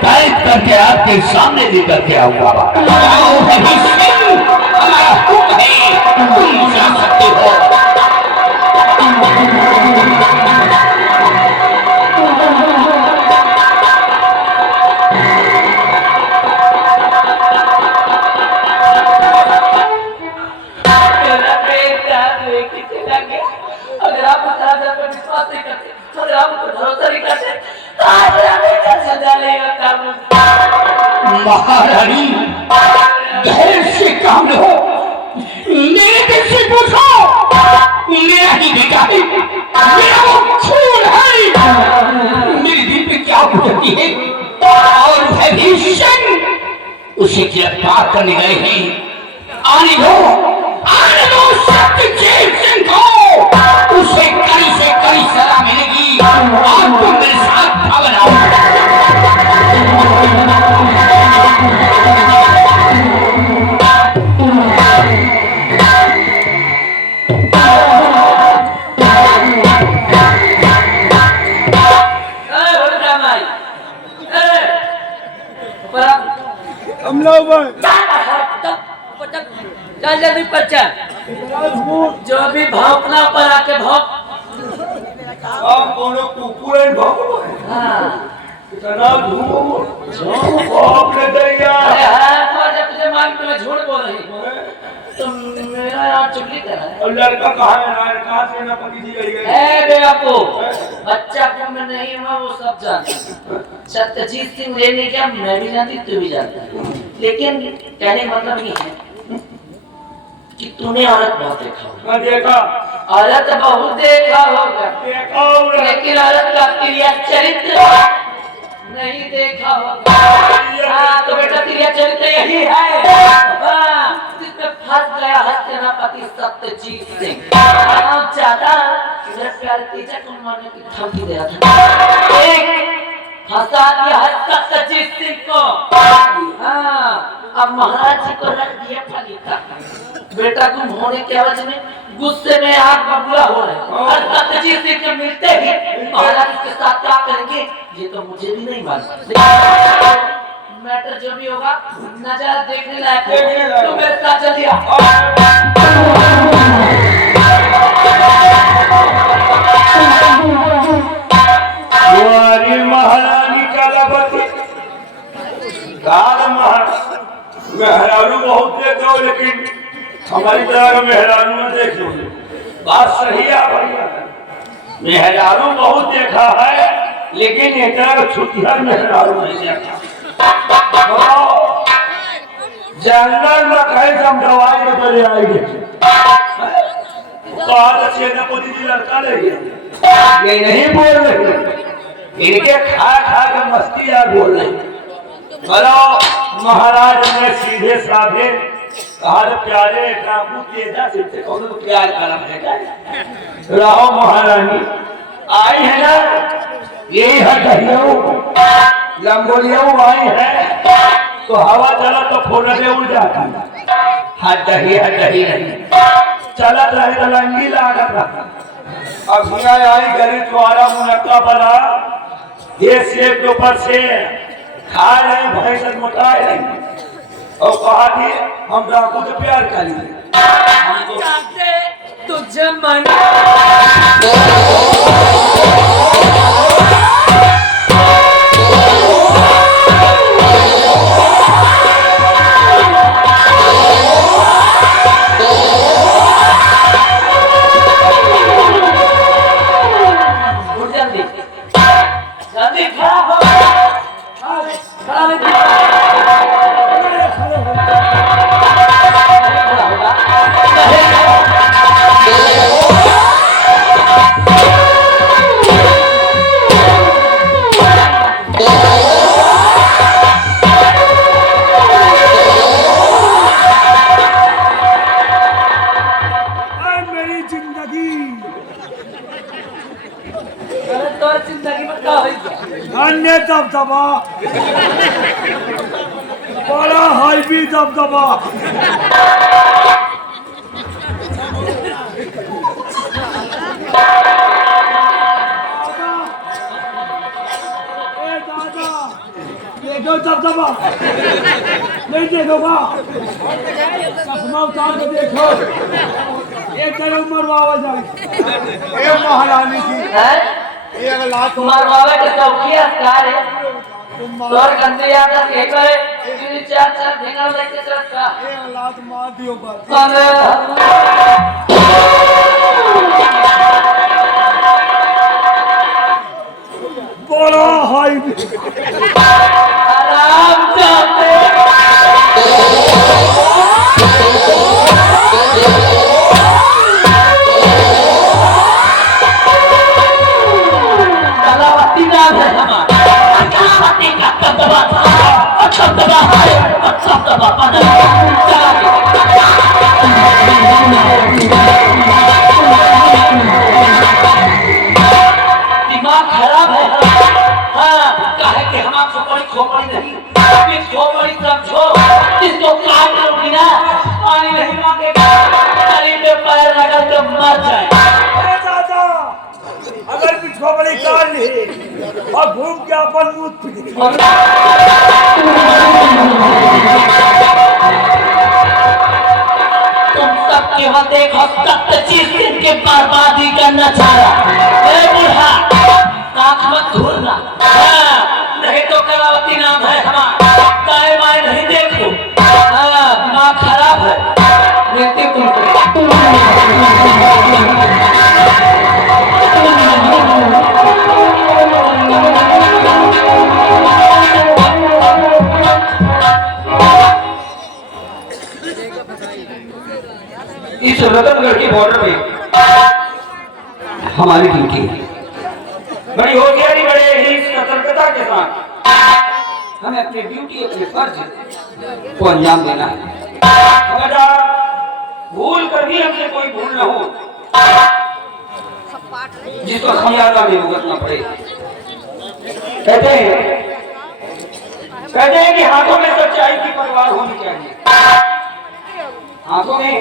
कैद करके आपके सामने लेकर के आऊंगा। तुम जा सकते हो। अगर आप विश्वास नहीं करते, अगर आप भरोसा नहीं करते, महारानी धैर्य से काम लो। मेरे दिल से पूछो, मेरा ही बेटा है, मेरा वो खून है। मेरे दिल पे क्या गुजरती है और वह भीषण उसे गिरफ्तार करने गए हैं। आने दो सत्यजीत सिंह को। उसे कड़ी से कड़ी सजा मिलेगी और तुम मेरे साथ भाग आओ। चल जल्दी पर्चा। जो भी भौंकना पर आके भौंक। आप कोनो कुकुर भौंको है। हाँ। इतना धूम भौंक ले दैया। अरे हाँ, तो जब तुझे मान के मैं झूठ बोल रही हूँ। तुम मेरा यार चुगली कर रहा है। और लड़का कहाँ है ना? कहाँ से ना पति जी गई है? ए बेवकूफ, बच्चा तुम में नहीं हुआ वो सब जानता। सत्यजीत सिंह लेने क्या मैं भी जानती, तू भी जानता। लेकिन कहने मतलब ये है कि तूने औरत बहुत देखा होगा। मैं देखा। औरत बहुत देखा होगा। देखा होगा। लेकिन औरत का क्रिया चरित्र नहीं देखा होगा। हाँ तो बेटा क्रिया चरित्र यही है। जिसमें फंस गया है सेनापति सत्यजीत सिंह। आप ज्यादा मेरे प्यारे तीजा को मारने की धमकी दे रहा था। एक फंसा दिया है सत्यजीत सिंह को। हाँ अब महाराज जी को रख दिया फलीता। बेटा तुम होने के वजह में गुस्से में आग बबूला हो रहे और सत्यजीत सिंह के मिलते ही महाराज के साथ क्या करेंगे ये तो मुझे भी नहीं मालूम। मैटर जो भी होगा नजारा देखने लायक है। तो मेरे साथ जल्दी आ। महारानी कलावती मेहरारू बहुत देखो, लेकिन हमारी तरह मेहरारू में देखो। बात सही है भैया, मेहरारू बहुत देखा है लेकिन ये तरह छुट्टियां मेहरारू नहीं देखा। जंगल में कहीं हम दवाई बदले आएंगे लड़का ले गया। ये नहीं बोल रहे, इनके खा खा के मस्ती यार बोल रहे। बोलो महाराज ने सीधे साधे कहा प्यारे डाकू तेजा से कौन प्यार करम है। रहो महारानी आई है ना, यही है दहियो लंगोलिया आई है तो हवा चला तो फोड़ने उड़ जाता। हट दही नहीं चलत रहे तो लंगी लागत रहा। अब आई गरीब द्वारा मुनक्का बना ये सेब के ऊपर से खा रहे भैंस मोटा रही और कहा कि हम डाकू से प्यार करेंगे। तुझे मन दबदबा, बड़ा हाईवी दबदबा। देखो दबदबा, नहीं देखोगा, चश्मा उतार के देखो, एक जगह मरवावा जाए। ए महारानी जी, एक लात मरवावे के चौकिया कार है तोर गंदे यादा के करे तीन चार चार ढेंगा लेके चलता एक लात मार दियो बस। बड़ा हाईवे, आराम जाते कलावती नाम है हमारा कलावती का दबदबा दबदबा है दबदबा बदल दिमाग खराब है हाँ काहे कि हम आपसे बड़ी खोपड़ी नहीं इस खोपड़ी समझो इसको काट लो बिना पानी नहीं मांगेगा गली पे पैर लगा तो मर जाए दादा, अगर पिछवाड़ी काट ली और घूम के अपन मुंह पी तुम सब केवल देखो सत्य चीज इनके बर्बादी का नजारा ए बूढ़ा आंख मत धुलना नहीं तो कलावती नाम है हमारा दाएं बाएं नहीं देखो दिमाग खराब है देखते तुमको इस रतनगढ़ के बॉर्डर पे हमारी ड्यूटी बड़ी होशियारी बड़े ही सतर्कता के साथ हमें अपनी ड्यूटी अपने फर्ज को अंजाम देना है। अगर भूल कर भी हमसे कोई भूल न हो जिसको खमियाजा में भुगतना पड़े। कहते हैं कि हाथों में सच्चाई की परवार होनी चाहिए, हाथों में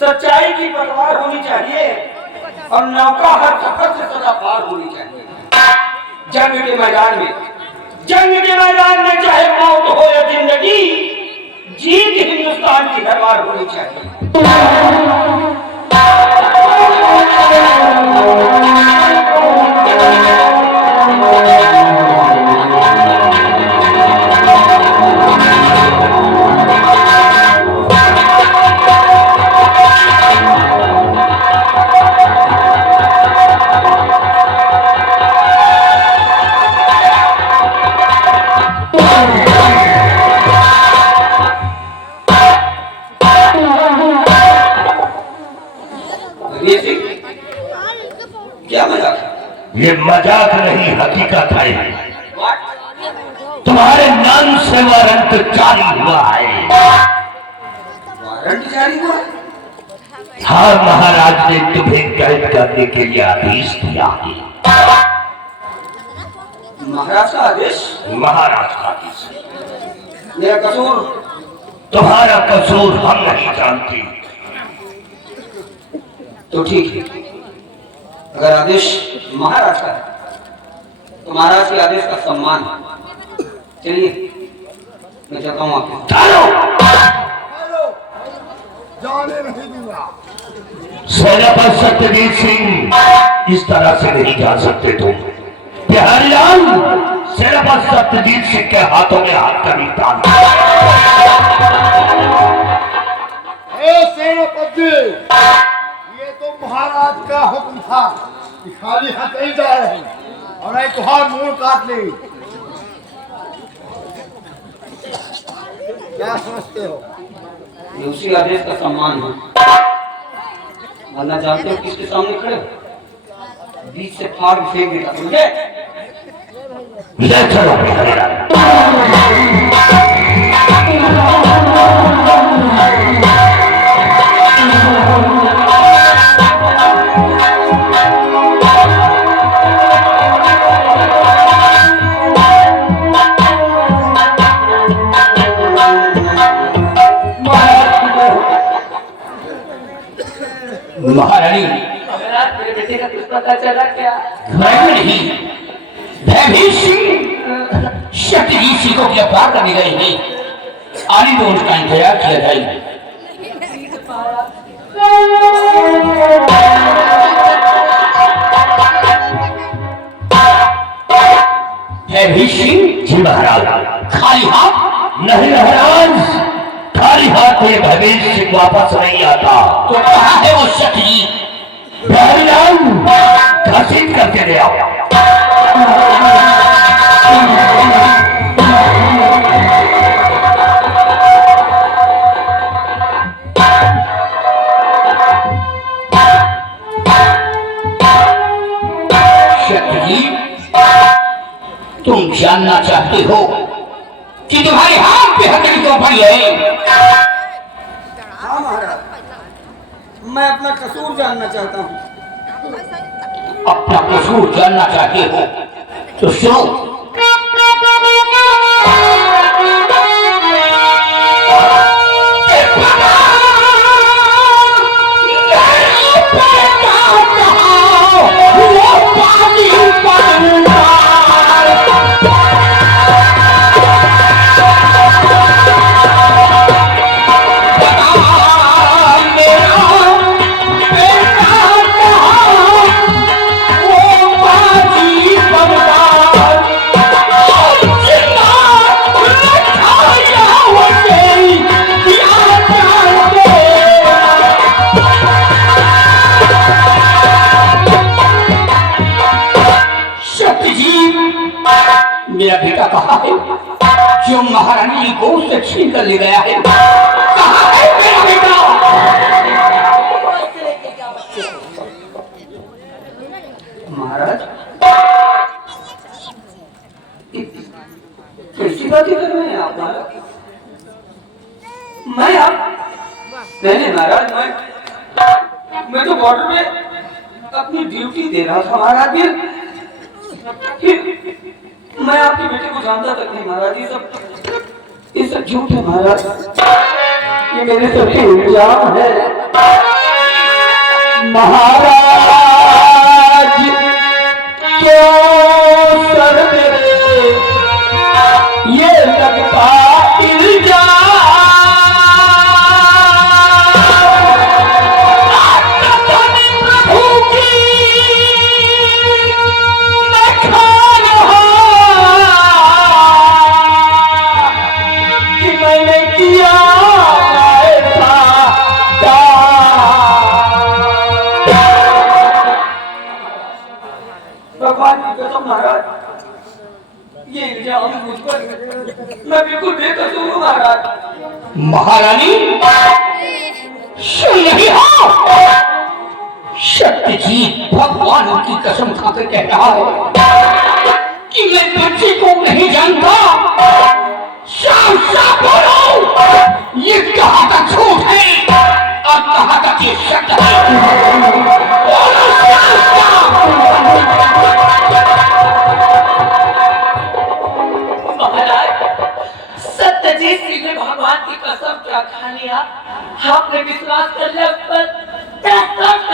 सच्चाई की परवार होनी चाहिए और नौका हर सफर से सदा पार होनी चाहिए। जंग के मैदान में चाहे मौत हो या जिंदगी, जीत हिंदुस्तान की दरबार होनी चाहिए। क्या मजाक? ये मजाक नहीं, हकीकत है। तुम्हारे नाम से वारंट जारी हुआ है। वारंट जारी हुआ? हाँ, महाराज ने तुम्हें कैद करने के लिए आदेश दिया है। महाराज का आदेश? महाराज का आदेश। मेरा कसूर? तुम्हारा कसूर हम नहीं जानते। तो ठीक है, अगर आदेश महाराज का है तो महाराज के आदेश का सम्मान। चलिए मैं चलता हूँ आपको। जाने नहीं दूंगा। सेनापति सत्यजीत सिंह, इस तरह से नहीं जा सकते तुम। बिहारी लाल, सेनापति सत्यजीत सिंह के हाथों में हाथ कभी डाल। सेनापति, ये तो महाराज का हुक्म था कि खाली हाथ नहीं जा रहे हैं और नहीं तुहार मुंह काट ले। क्या समझते हो? ये उसी आदेश का सम्मान है, वरना जानते हो किसके सामने खड़े हो? बीच से फाड़ फेंक देता, समझे? ले चलो बिहारी लाल। महारानी महाराज मेरे बेटे का कुछ पता चला क्या? मैं नहीं, भयभीत सिंह शक्तिजीत सिंह को गिरफ्तार करने गए हैं। आने तो उसका इंतजार किया जाए। भयभीत सिंह जी महाराज। खाली हाथ नहीं महाराज, खाली हाथ में भयभीत सिंह वापस नहीं आता। तो कहाँ है वो शक्तिजीत? घसीट करके ले आओ। शक्तिजीत, तुम जानना चाहते हो कि तुम्हारे हाथ पे हथकड़ी क्यों पड़ी है? हाँ महाराज, मैं अपना कसूर जानना चाहता हूँ। अपना कसूर जानना चाहते हो तो सुनो। मेरा बेटा कहाँ है जो महारानी की गोद से छीन कर ले गया है? कहाँ है मेरा बेटा? महाराज, कैसी बातें कर रहे हैं आप महाराज? मैं आप नहीं महाराज, मैं तो बॉर्डर में अपनी ड्यूटी दे रहा था महाराज। फिर मैं आपके बेटे को जानता तक नहीं महाराज। ये सब झूठ है महाराज, ये मेरे सर पे इल्जाम है महाराज। क्यों सर मेरे ये लगता इल्जाम? प्रभु की मैं खा रहा कि मैंने किया ऐसा भगवान की कसम महाराज, ये इल्जाम मुझ पर, मैं बिल्कुल बेकसूर हूँ महाराज। महारानी सुन रही हो? शक्तिजीत भगवान की कसम खाकर कह रहा है कि मैं बच्चे को नहीं जानता। साफ साफ बोलो, ये कहाँ का झूठ है और कहाँ का ये सत्य है? बोलो साफ साफ। महाराज, सत्यजीत सिंह ने भगवान की कसम क्या खा लिया? आपने विश्वास कर लिया पर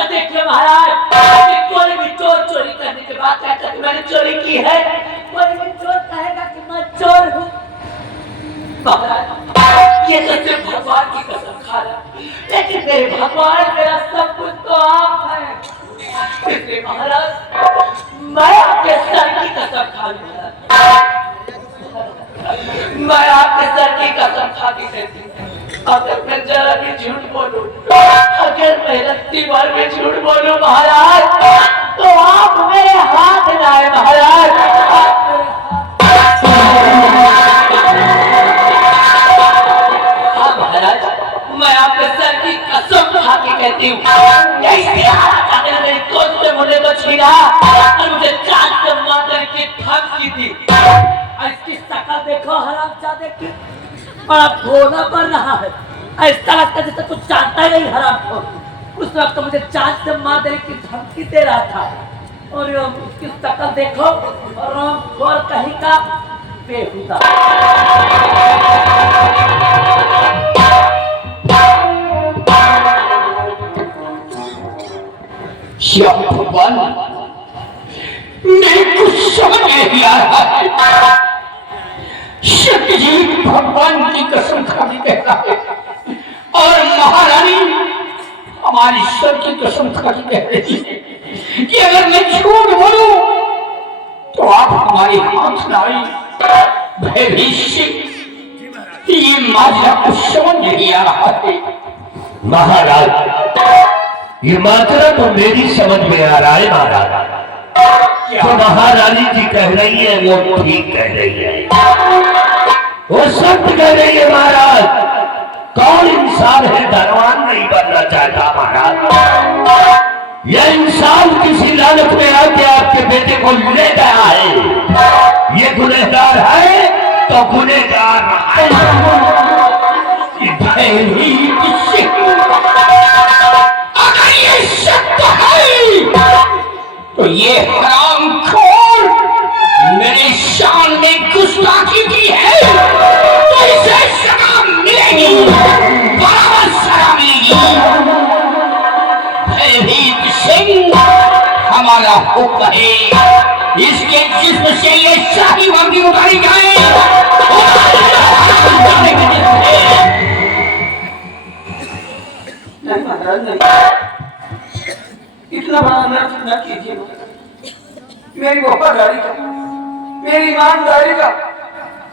देखिए महाराज, कोई भी चोर चोरी करने के बाद कहता है मैंने चोरी की है, कोई भी चोर कहेगा कि मैं चोर हूँ। महाराज, ये तो सिर्फ भगवान की कसम खा रहा, लेकिन मेरे भगवान मेरा सब कुछ तो आप है। इसलिए महाराज मैं आपके सर की कसम खा लूंगा, मैं आपके सर की कसम खा के कहती हूँ, अगर मैं जरा भी झूठ बोलूं, अगर मैं रत्ती भर में झूठ बोलूं महाराज, तो आप मेरे हाथ लाए महाराज। हाँ महाराज, मैं आपके सर की कसम खा के कहती हूँ, मेरी दोस्त से मुझे तो छीना और मुझे चांद से मारने की धमकी दी। इसकी शक्ल देखो हरामजादे की, बड़ा भोला बन रहा है, ऐसा लगता है जैसे कुछ जानता ही नहीं हरामखोर। उस वक्त तो मुझे चांद से मार देने की धमकी दे रहा था, और उसकी शक्ल देखो, हरामखोर कहीं का बेहुदा। या भगवान, मेरे कुछ समझ नहीं आ रहा है। सत्यजीत भगवान की कसम खा के कह रहा है और महारानी हमारी सर की कसम खा के कह रही है कि अगर मैं झूठ बोलूं तो आप हमारे हाथ लाई। भयभीत ये माजरा कुछ समझ नहीं आ रहा है। महाराज, ये माजरा तो मेरी समझ में आ रहा है महाराज। जो महारानी जी कह रही है वो ठीक कह रही है, वो सत्य कह रही है महाराज। कौन इंसान है धनवान नहीं बनना चाहता महाराज। यह इंसान किसी लालच में आके आपके बेटे को ले गया है। ये गुनहगार है तो गुनहगार है। अगर ये सत्य है तो ये हरामखोर मेरे शान में गुस्ताखी की है तो इसे सजा मिलेगी, बराबर सजा मिलेगी। भयभीत सिंह हमारा हुक्म है, इसके जिस्म से ये शाही वर्दी उतारी जाए। नहीं महाराज नहीं, इतना बड़ा अनर्थ न कीजिए। मेरी वफादारी का, मेरी ईमानदारी का,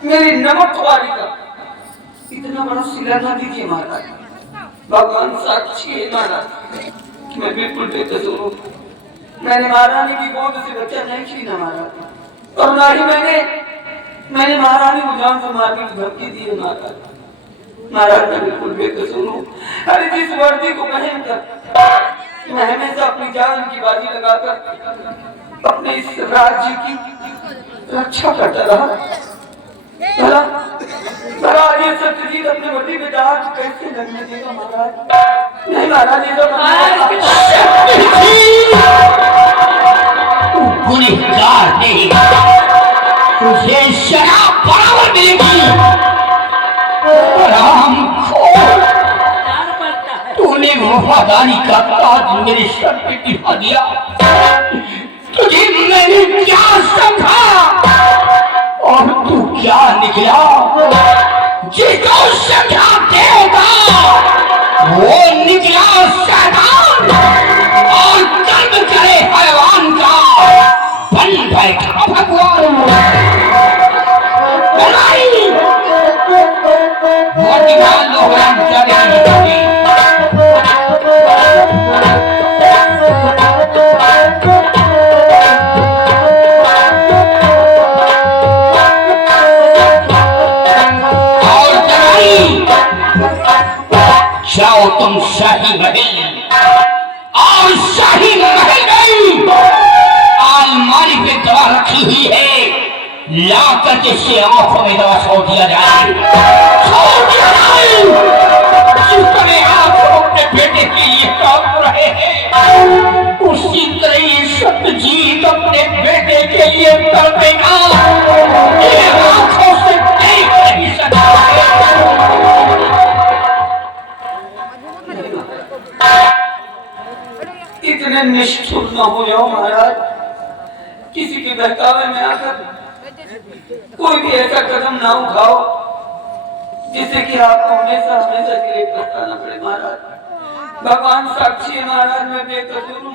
मेरी नमकवारी का इतना बड़ा सिला न दीजिए महाराज। भगवान साक्षी है महाराज, मैं बिल्कुल बेकसूर हूँ। मैंने महारानी की गोद से बच्चा नहीं छीना महाराज, और ना ही मैंने महारानी को जान से मारने की धमकी दी है महाराज। महाराज मैं बिल्कुल बेकसूर हूँ। अरे जिस वर्दी को पहनकर मैं हमेशा अपनी जान की बाजी लगाकर अपने इस राज्य की रक्षा करता रहा, भला ये सत्यजीत अपने वर्दी में दाग कैसे लगने देगा महाराज। नहीं महाराज, ये तो गुनहगार नहीं, तुझे शराब बराबर मिलेगी। हरामखोर, तूने वफादारी का ताज मेरे सर पे टिका दिया। तुझे मैंने क्या समझा और तू क्या निकला। जिसको समझा देगा वो निकला शैतान और कर्म करे हैवान का बन बैठा भगवान। जाओ तुम शाही महल और शाही महल गई अलमारी पे दवा रखी हुई है, ला करके से आंखों में दवा छोड़ दिया जाए। जिस तरह आप अपने बेटे के लिए काम कर रहे हैं उसी तरह ये सत्यजीत अपने बेटे के लिए तड़पेगा। आंखों से देख नहीं सकता। इतने निष्ठुर न हो जाओ महाराज, किसी के बहकावे में आकर कोई भी ऐसा कदम ना उठाओ जिससे कि आपको हमेशा हमेशा के लिए पछताना पड़े महाराज। भगवान साक्षी है महाराज, मैं बेकसूर हूँ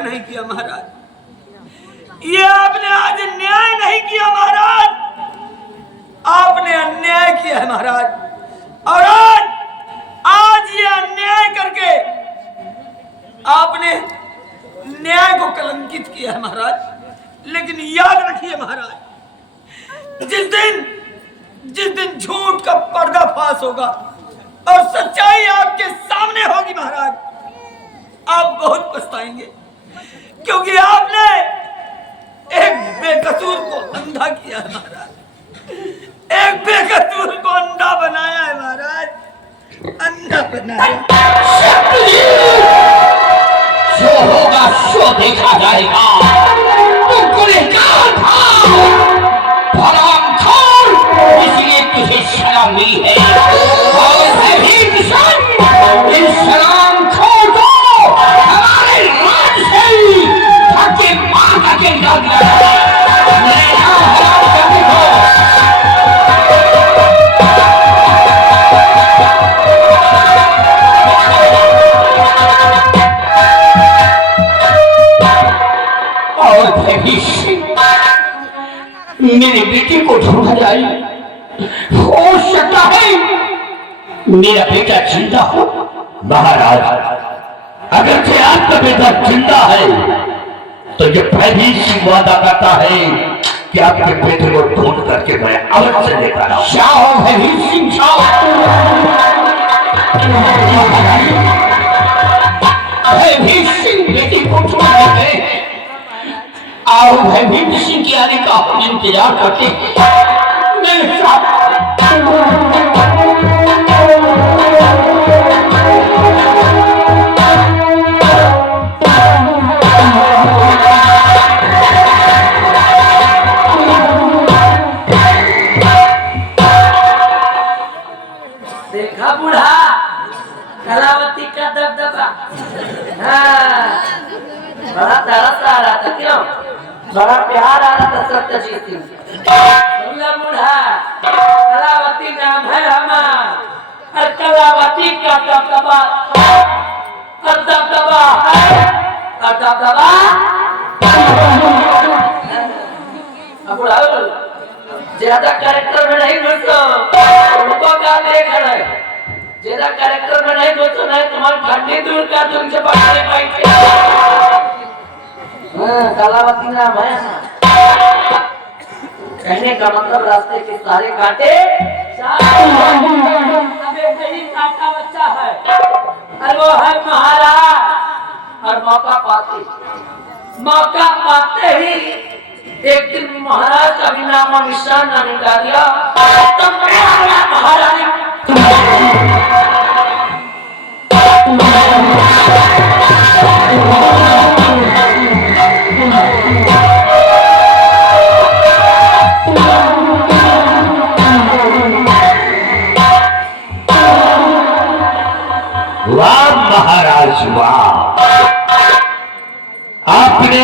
नहीं किया महाराज, ये आपने आज न्याय नहीं किया महाराज, आपने अन्याय किया है महाराज। और आज ये अन्याय करके आपने न्याय को कलंकित किया है महाराज। लेकिन याद रखिए महाराज, जिस दिन झूठ का पर्दाफाश होगा और सच्चाई आपके सामने होगी महाराज, आप बहुत पछताएंगे, क्योंकि आपने एक बेकसूर को अंधा किया है महाराज, एक बेकसूर को अंधा बनाया है महाराज, अंधा बनाया। जो होगा सो देखा जाएगा। तू गुनहगार था, हरामखोर, इसलिए तुझे सजा मिली है। और है भी किसान, इस हरामखोर को हमारे राज से धक्के मार के निकाल दिया जाए। मेरा हराम करने को मेरे बेटे को ढूंढा जाए। हो सकता है मेरा बेटा जिंदा हो। महाराज, अगर से आपका बेटा जिंदा है तो ये भयभीत वादा करता है कि आपके बेटे को ढूंढ करके मैं अवश्य लेकर आऊं। जाओ भयभीत सिंह, जाओ। भयभीत सिंह बेटे को ढूंढ गए। आओ भयभीत सिंह के आने का हम इंतजार करते हैं। देखा बूढ़ा कलावती का दबदबा, हाँ, बड़ा तरस आ रहा था, क्यों? बड़ा प्यार आ रहा था सत्यजीत सिंह। सुन ले बूढ़ा, कलावती नाम है हमारा, और कलावती का दबदबा है, और दबदबा है, और दबदबा। अब बूढ़ा ज्यादा कैरेक्टर में नहीं घुसो, उनको क्या देख रहे, ज्यादा कैरेक्टर में नहीं घुसो, नहीं तुम्हारी ठंडी दूर का तुमसे पकड़े बैठे। कलावती नाम है, कहने का मतलब रास्ते के सारे कांटे नहीं काटा बच्चा है, और वो है महाराज। और मौका पाते ही एक दिन महाराज का भी नाम और निशान न मिटा दिया तो मेरा महाराज। वाह महाराज वाह, आपने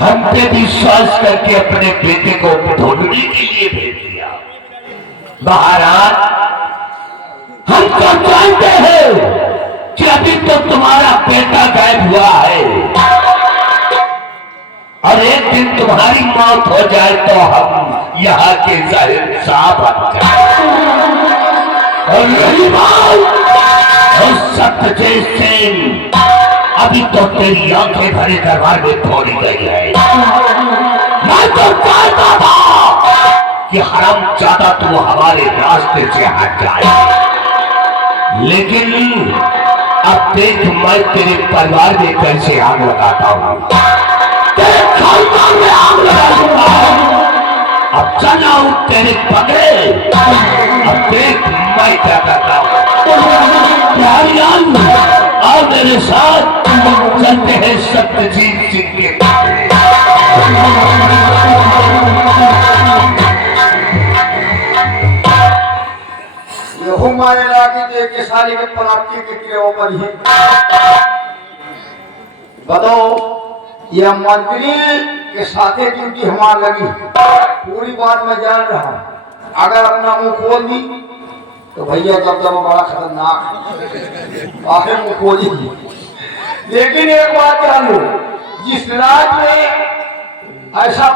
हम पे विश्वास करके अपने बेटे को ढूंढने के लिए भेज दिया। महाराज, हम तो जानते हैं कि अभी तो तुम्हारा बेटा गायब हुआ है, और एक दिन तुम्हारी मौत हो जाए तो हम यहाँ के जाहिर साहब बन जाए। और यही बात सत्यजीत सिंह, अभी तो तेरी आंखें भरे दरबार में छोड़ी गई है। मैं तो चाहता था कि हरामजादा तू हमारे रास्ते से हट जाए, लेकिन अब देख मैं तेरे परिवार में कैसे आग लगाता हूँ, तेरे खानदान में आग लगा दूंगा। अब चला हूँ तेरे पगड़े, अब देख मैं क्या करता हूँ। और मेरे साथ चलते हैं सत्यजीत सिंह के यहू मारे लागी के सारी के प्राप्ति के क्रियाओं पर ही बताओ। यह मंत्री के साथे ड्यूटी हमार लगी, पूरी बात मैं जान रहा हूँ। अगर अपना मुंह खोल दी तो भैया जब बड़ा खतरनाक आखिर मुंह खोली। लेकिन एक बात जान लो, जिस रात में ऐसा